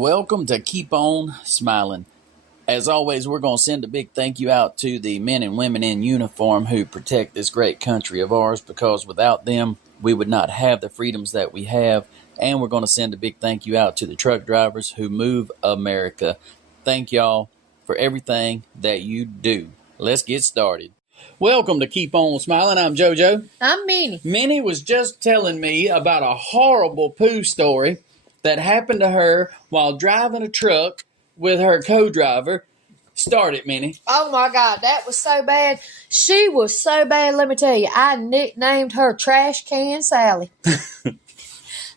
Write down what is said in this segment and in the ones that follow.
Welcome to Keep On Smiling. As always, we're going to send a big thank you out to the men and women in uniform who protect this great country of ours, because without them, we would not have the freedoms that we have. And we're going to send a big thank you out to the truck drivers who move America. Thank y'all for everything that you do. Let's get started. Welcome to Keep On Smiling. I'm JoJo. I'm Minnie. Minnie was just telling me about a horrible poo story that happened to her while driving a truck with her co-driver. Start it, Minnie. Oh my God, that was so bad. She was so bad, let me tell you. I nicknamed her Trashcan Sally.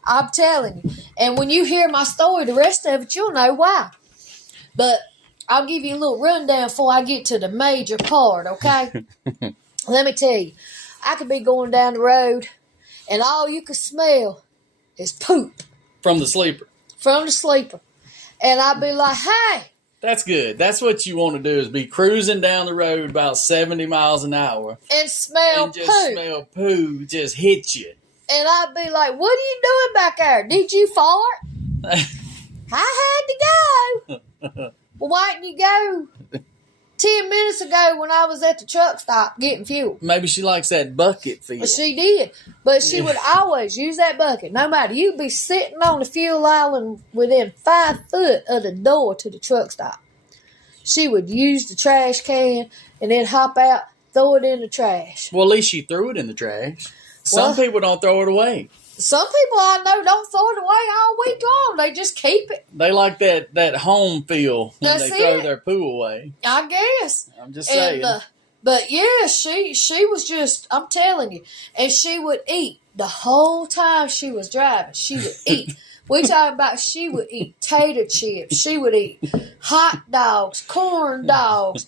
I'm telling you. And when you hear my story, the rest of it, you'll know why. But I'll give you a little rundown before I get to the major part, okay? Let me tell you. I could be going down the road, and all you could smell is poop. From the sleeper. From the sleeper. And I'd be like, hey. That's good. That's what you want to do, is be cruising down the road about 70 miles an hour. And smell and just poo. smell poo just hit you. And I'd be like, what are you doing back there? Did you fart? I had to go. Well, why didn't you go 10 minutes ago when I was at the truck stop getting fuel? Maybe she likes that bucket feel. She did. But she would always use that bucket. No matter. You'd be sitting on the fuel island within 5 foot of the door to the truck stop. She would use the trash can and then hop out, throw it in the trash. Well, at least she threw it in the trash. Some people don't throw it away. Some people I know don't throw it away all week long. They just keep it. They like that home feel when That's they throw it. their poo away. I guess. I'm just saying. But yeah, she was just, I'm telling you. And she would eat the whole time she was driving. She would eat. We talking about she would eat tater chips. She would eat hot dogs, corn dogs,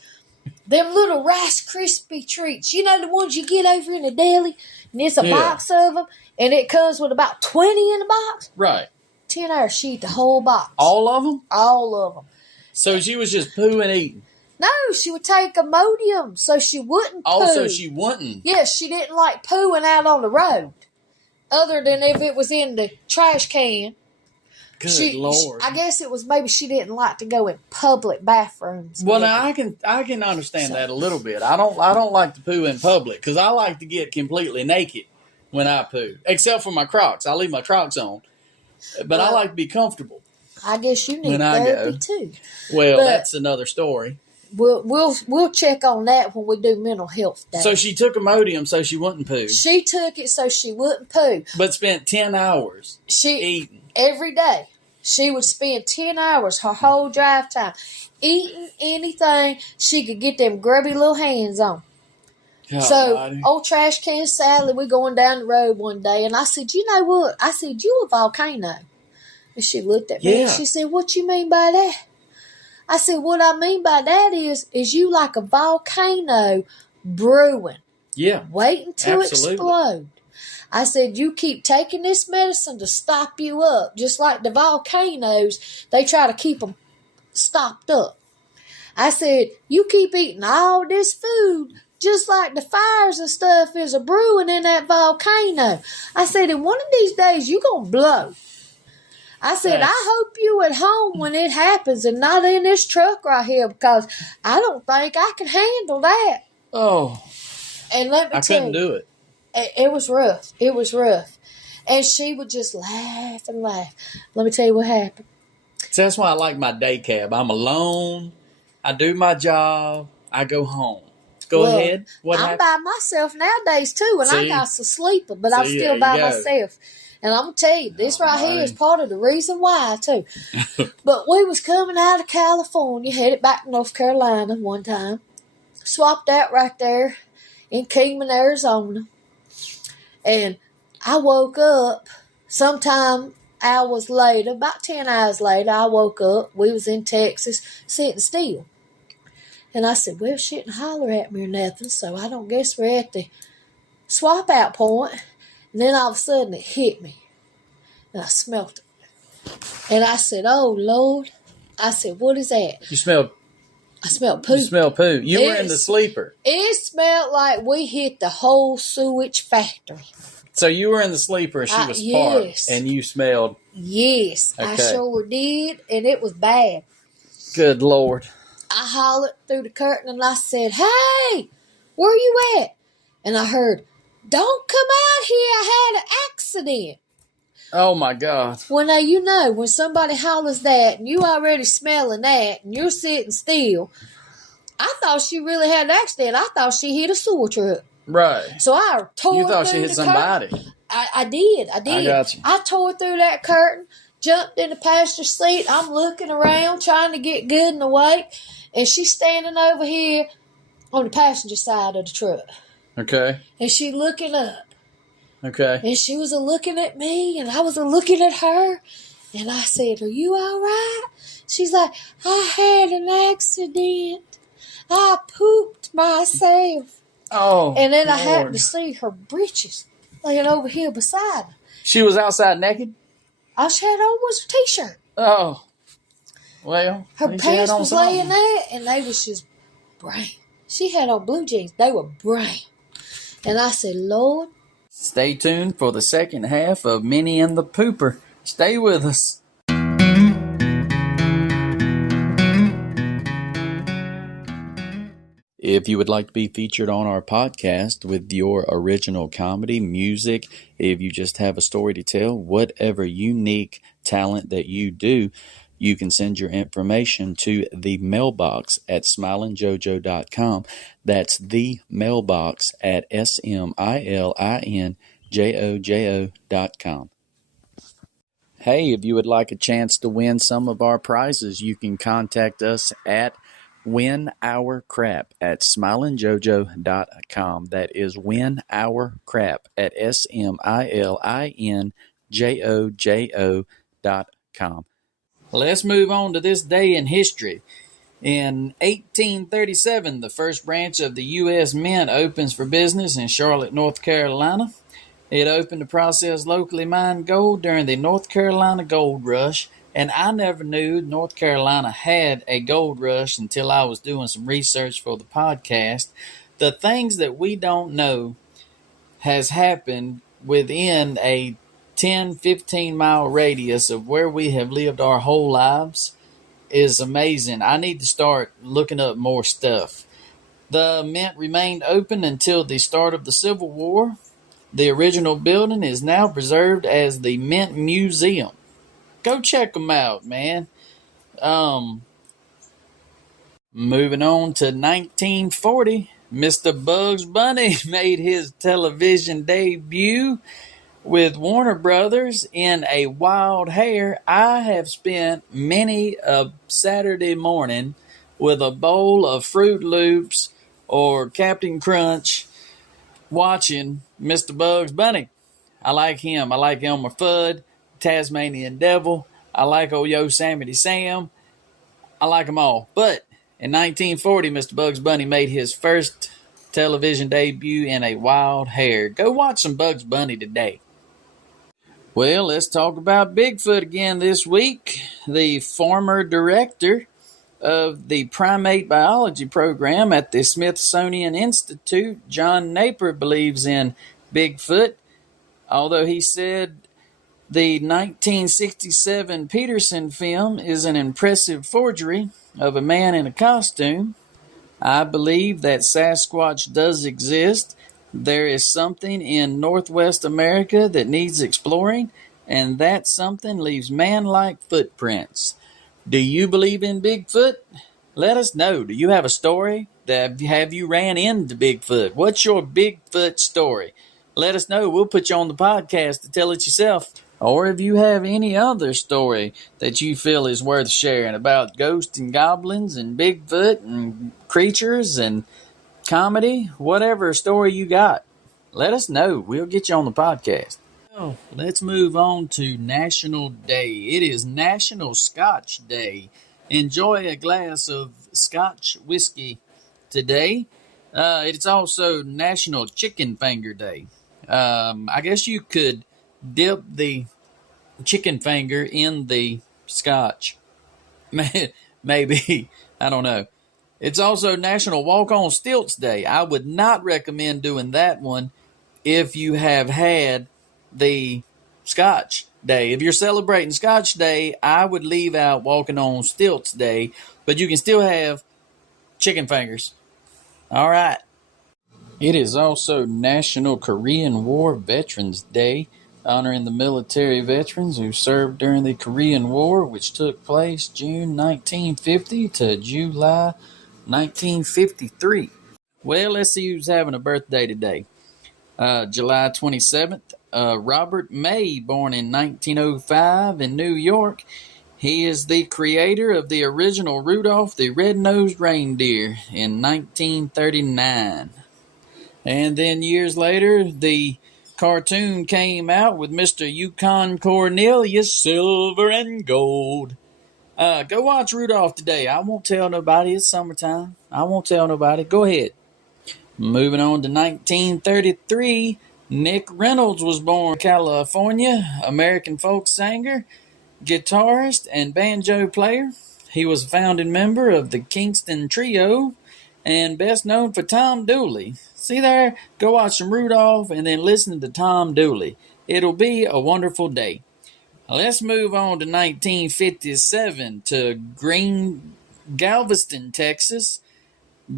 them little Rice Krispie treats. You know the ones you get over in the deli? And it's a box of them. And it comes with about 20 in the box. Right. 10 hours, she eat the whole box. All of them? All of them. So she was just pooing and eating? No, she would take Imodium so she wouldn't poo. Oh, so she wouldn't? Yes, she didn't like pooing out on the road. Other than if it was in the trash can. Good Lord. I guess it was maybe she didn't like to go in public bathrooms. Well, now I can understand that a little bit. I don't like to poo in public because I like to get completely naked when I poo, except for my Crocs. I leave my Crocs on, but I like to be comfortable. I guess you need therapy too. Well, that's another story. We'll check on that when we do mental health day. So she took Imodium so she wouldn't poo. She took it so she wouldn't poo, but spent 10 hours eating every day. She would spend 10 hours her whole drive time eating anything she could get them grubby little hands on. God, so, buddy. Old Trash Can Sally, we going down the road one day, and I said, you know what? I said, you a volcano. And she looked at me, and she said, what you mean by that? I said, what I mean by that is you like a volcano brewing. Yeah. Waiting to explode. I said, you keep taking this medicine to stop you up. Just like the volcanoes, they try to keep them stopped up. I said, you keep eating all this food just like the fires and stuff is a brewing in that volcano. I said, and one of these days you're going to blow. I said, I hope you at home when it happens and not in this truck right here, because I don't think I can handle that. Oh. And let me tell you. I couldn't do it. It was rough. It was rough. And she would just laugh and laugh. Let me tell you what happened. So that's why I like my day cab. I'm alone. I do my job. I go home. Go ahead. What I'm by myself nowadays, too, and I got some sleeper, but I'm still by myself. And I'm going to tell you, this here is part of the reason why, too. But we was coming out of California, headed back to North Carolina one time. Swapped out right there in Kingman, Arizona. And I woke up sometime hours later, about 10 hours later, I woke up. We was in Texas, sitting still. And I said, well, she didn't holler at me or nothing, so I don't guess we're at the swap out point. And then all of a sudden it hit me. And I smelt it. And I said, oh, Lord. I said, what is that? I smelled poo. You smelled poo. You were in the sleeper. It smelled like we hit the whole sewage factory. So you were in the sleeper and she was yes. parked and you smelled. Yes, okay. I sure did, and it was bad. Good Lord. I hollered through the curtain and I said, "Hey, where you at?" And I heard, "Don't come out here, I had an accident." Oh, my God. Well, now, you know, when somebody hollers that and you already smelling that and you're sitting still, I thought she really had an accident. I thought she hit a sewer truck. Right. So I tore You thought through she hit somebody. I did. I got you. I tore through that curtain, jumped in the passenger seat. I'm looking around, trying to get good and awake, and she's standing over here on the passenger side of the truck. Okay. And she looking up. Okay. And she was looking at me, and I was looking at her. And I said, "Are you all right?" She's like, "I had an accident. I pooped myself." Oh, and then Lord. I happened to see her breeches laying over here beside her. She was outside naked? All she had on was a T-shirt. Oh. Well, her pants was laying there, and they was just brown. She had on blue jeans. They were brown. And I said, "Lord." Stay tuned for the second half of Minnie and the Pooper. Stay with us. If you would like to be featured on our podcast with your original comedy, music, if you just have a story to tell, whatever unique talent that you do, you can send your information to the mailbox at smilingjojo.com. That's the mailbox at smilingjojo.com. Hey, if you would like a chance to win some of our prizes, you can contact us at winourcrap at smilingjojo.com. That is winourcrap at smilingjojo.com. Let's move on to this day in history. In 1837, the first branch of the U.S. Mint opens for business in Charlotte, North Carolina. It opened to process locally mined gold during the North Carolina Gold Rush, and I never knew North Carolina had a gold rush until I was doing some research for the podcast. The things that we don't know has happened within a 10, 15-mile radius of where we have lived our whole lives is amazing. I need to start looking up more stuff. The mint remained open until the start of the Civil War. The original building is now preserved as the Mint Museum. Go check them out, man. Moving on to 1940, Mr. Bugs Bunny made his television debut with Warner Brothers in A Wild Hare. I have spent many a Saturday morning with a bowl of Fruit Loops or Captain Crunch watching Mr. Bugs Bunny. I like him. I like Elmer Fudd, Tasmanian Devil. I like old Yosemite Sam. I like them all. But in 1940, Mr. Bugs Bunny made his first television debut in A Wild Hare. Go watch some Bugs Bunny today. Well, let's talk about Bigfoot again this week. The former director of the primate biology program at the Smithsonian Institute, John Napier, believes in Bigfoot, although he said the 1967 Peterson film is an impressive forgery of a man in a costume. I believe that Sasquatch does exist. There is something in Northwest America that needs exploring, and that something leaves man-like footprints. Do you believe in Bigfoot? Let us know. Do you have a story? Have you ran into Bigfoot? What's your Bigfoot story? Let us know. We'll put you on the podcast to tell it yourself. Or if you have any other story that you feel is worth sharing about ghosts and goblins and Bigfoot and creatures and comedy, whatever story you got, let us know. We'll get you on the podcast. Well, let's move on to National Day. It is National Scotch Day. Enjoy a glass of Scotch whiskey today. It's also National Chicken Finger Day. I guess you could dip the chicken finger in the scotch. Maybe. I don't know. It's also National Walk on Stilts Day. I would not recommend doing that one if you have had the Scotch Day. If you're celebrating Scotch Day, I would leave out Walking on Stilts Day, but you can still have chicken fingers. All right. It is also National Korean War Veterans Day, honoring the military veterans who served during the Korean War, which took place June 1950 to July 1953. Well, let's see who's having a birthday today. July 27th, Robert May, born in 1905 in New York. He is the creator of the original Rudolph the Red-Nosed Reindeer in 1939. And then years later, the cartoon came out with Mr. Yukon Cornelius, Silver and Gold. Go watch Rudolph today. I won't tell nobody. It's summertime. I won't tell nobody. Go ahead. Moving on to 1933, Nick Reynolds was born in California, American folk singer, guitarist, and banjo player. He was a founding member of the Kingston Trio and best known for Tom Dooley. See there? Go watch some Rudolph and then listen to Tom Dooley. It'll be a wonderful day. Let's move on to 1957 to Galveston, Texas.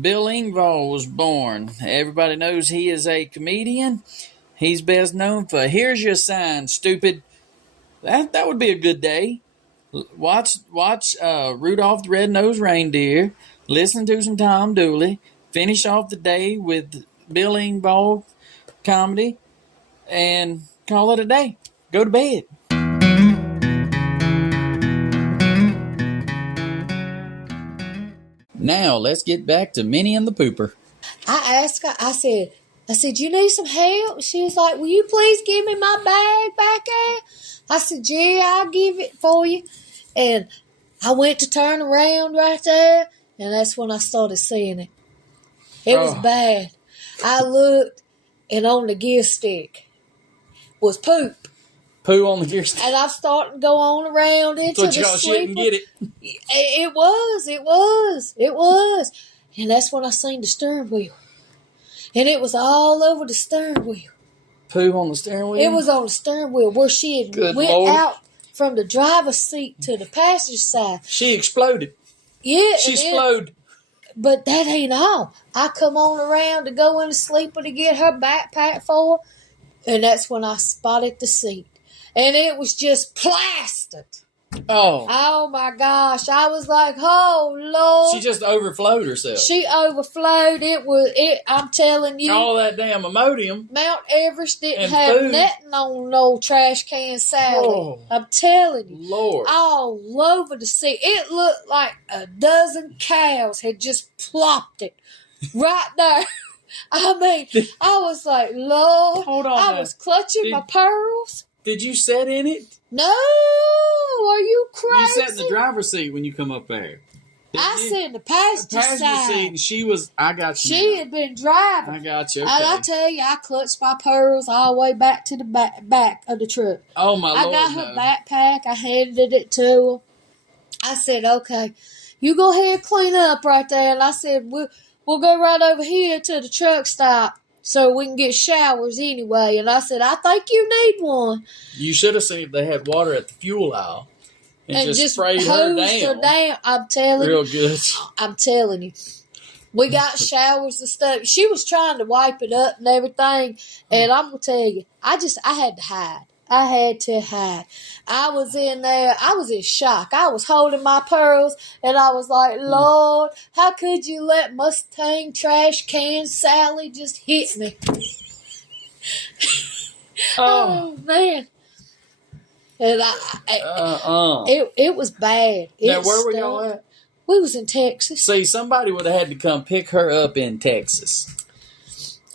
Bill Engvall was born. Everybody knows he is a comedian. He's best known for "Here's Your Sign, Stupid." That would be a good day. Watch Rudolph the Red-Nosed Reindeer. Listen to some Tom Dooley. Finish off the day with Bill Engvall comedy, and call it a day. Go to bed. Now, let's get back to Minnie and the Pooper. I asked her, I said, you need some help? She was like, will you please give me my bag back there? I said, yeah, I'll give it for you. And I went to turn around right there, and that's when I started seeing it. It was bad. I looked, and on the gear stick was poop. Poo on the gear stick. And I'm starting to go on around into the sleeper. Shit and get it. It was. And that's when I seen the steering wheel. And it was all over the steering wheel. Poo on the steering wheel? It was on the steering wheel where she had went out from the driver's seat to the passenger side. She exploded. Yeah. She exploded. But that ain't all. I come on around to go in the sleeper to get her backpack for her. And that's when I spotted the seat. And it was just plastered. Oh my gosh. I was like, oh Lord. She just overflowed herself. She overflowed. I'm telling you. All that damn Imodium. Mount Everest didn't have nothing on no Trashcan Sally. Oh, I'm telling you. Lord. All over the sea. It looked like a dozen cows had just plopped it right there. I mean, I was like, Lord. Hold on. I was clutching my pearls. Did you sit in it? No. Are you crazy? You sat in the driver's seat when you come up there. I sat in the passenger side. Seat, and she was, I got you. She had been driving. I got you. Okay. And I tell you, I clutched my pearls all the way back to the back of the truck. Oh, my Lord. I got her backpack. I handed it to her. I said, okay, you go ahead and clean up right there. And I said, we'll go right over here to the truck stop so we can get showers anyway. And I said, I think you need one. You should have seen if they had water at the fuel aisle. And just sprayed her down. I'm telling you. Real good. I'm telling you. We got showers and stuff. She was trying to wipe it up and everything. And I'm going to tell you, I had to hide. I had to hide. I was in there. I was in shock. I was holding my pearls. And I was like, Lord, how could you let Mustang Trashcan Sally just hit me? Oh, man. And it was bad. Now, where were y'all at? We was in Texas. See, somebody would have had to come pick her up in Texas.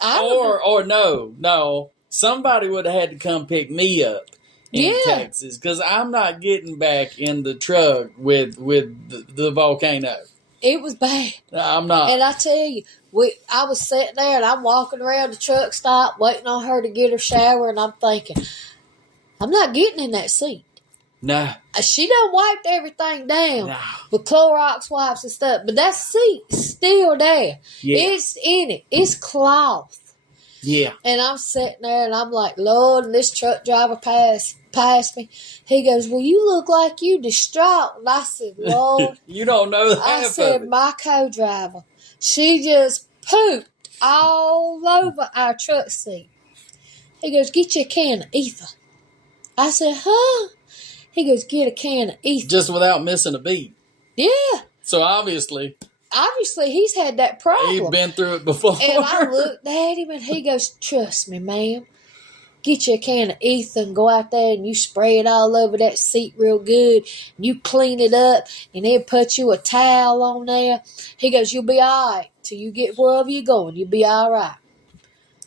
Or no. Somebody would have had to come pick me up in Texas, because I'm not getting back in the truck with the volcano. It was bad. I'm not. And I tell you, I was sitting there and I'm walking around the truck stop waiting on her to get her shower, and I'm thinking, I'm not getting in that seat. No. She done wiped everything down with Clorox wipes and stuff, but that seat's still there. Yeah. It's in it. It's cloth. Yeah. And I'm sitting there and I'm like, Lord, and this truck driver passed me. He goes, well, you look like you distraught. And I said, Lord. You don't know half I said, of it. my co-driver, she just pooped all over our truck seat. He goes, get you a can of ether. I said, huh? He goes, get a can of ether. Just without missing a beat. Yeah. So obviously he's had that problem. He's been through it before. And I looked at him and he goes, trust me, ma'am. Get you a can of ether and go out there and you spray it all over that seat real good. And you clean it up and then put you a towel on there. He goes, you'll be all right till you get wherever you're going. You'll be all right.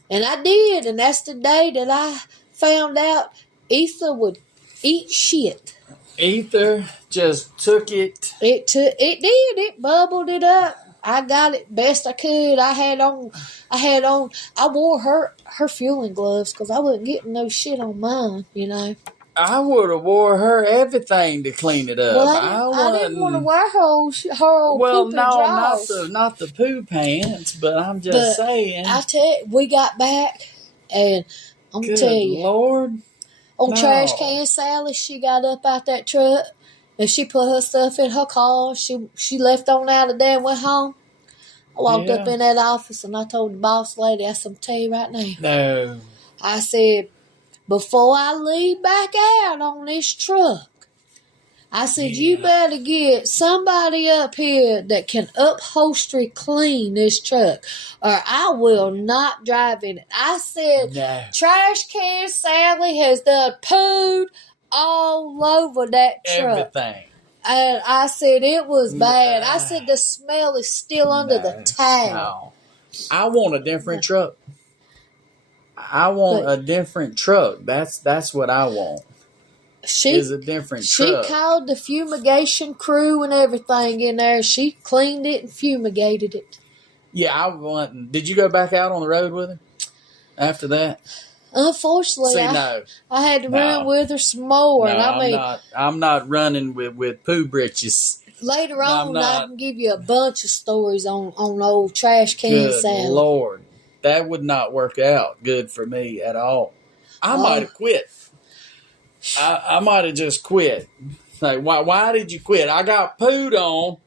And I did. And that's the day that I found out ether would eat shit. Ether just took it. It did. It bubbled it up. I got it best I could. I wore her fueling gloves because I wasn't getting no shit on mine, you know. I would have wore her everything to clean it up. Well, I didn't want to wear her old well, no, not the poo pants, but I'm just saying. I tell you, we got back, and I'm going to tell you. Lord. Old Trashcan Sally, she got up out that truck, and she put her stuff in her car. She left on out of there and went home. I walked up in that office, and I told the boss lady, I said, I'm telling you right now. No. I said, before I leave back out on this truck, I said, you better get somebody up here that can upholstery clean this truck, or I will not drive in it. I said, Trashcan Sally has done pooed all over that truck. Everything. And I said, it was bad. I said, the smell is still under the towel. No. I want a different truck. I want a different truck. That's what I want. Is a different truck. She called the fumigation crew and everything in there. She cleaned it and fumigated it. Yeah, did you go back out on the road with her after that? Unfortunately, I had to run with her some more. No, and I'm not running with poo britches. Later on, I can give you a bunch of stories on old Trashcan Sally. Good Lord, that would not work out good for me at all. I might have quit. I might have just quit. Like, why did you quit? I got pooed on,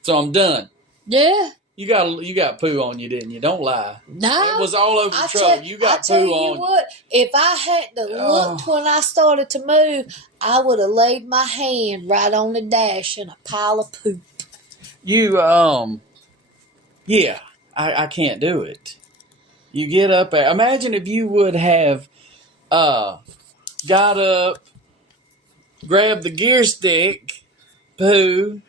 so I'm done. Yeah. You got poo on you, didn't you? Don't lie. No. It was all over the truck. You got poo on you. I tell you what, if I hadn't looked when I started to move, I would have laid my hand right on the dash in a pile of poop. I can't do it. You get up there. Imagine if you would have got up, grabbed the gear stick, poo,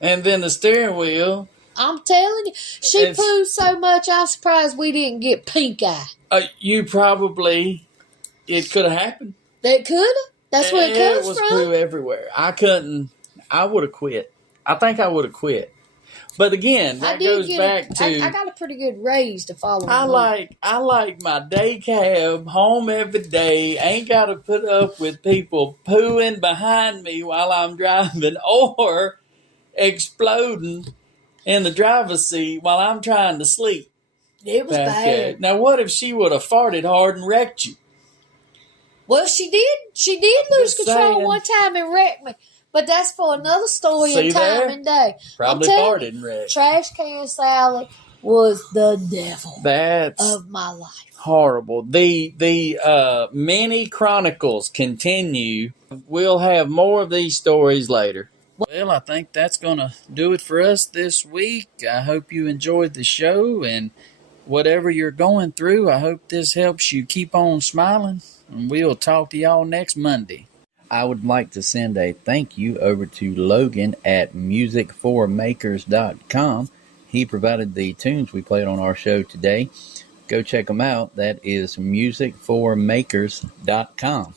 and then the steering wheel. I'm telling you, she pooed so much, I'm surprised we didn't get pink eye. It could have happened. It could have. That's where it comes from. It was poo everywhere. I would have quit. I think I would have quit. But again, that goes back to... I got a pretty good raise to follow. I like my day cab, home every day, ain't got to put up with people pooing behind me while I'm driving or exploding in the driver's seat while I'm trying to sleep. It was bad. Now, what if she would have farted hard and wrecked you? Well, she did. She did lose control one time and wreck me. But that's for another story and time and day. Probably farted and wrecked. Trashcan Sally was the devil of my life. Horrible. The mini chronicles continue. We'll have more of these stories later. Well, I think that's going to do it for us this week. I hope you enjoyed the show, and whatever you're going through, I hope this helps you keep on smiling, and we'll talk to y'all next Monday. I would like to send a thank you over to Logan at musicformakers.com. He provided the tunes we played on our show today. Go check them out. That is musicformakers.com.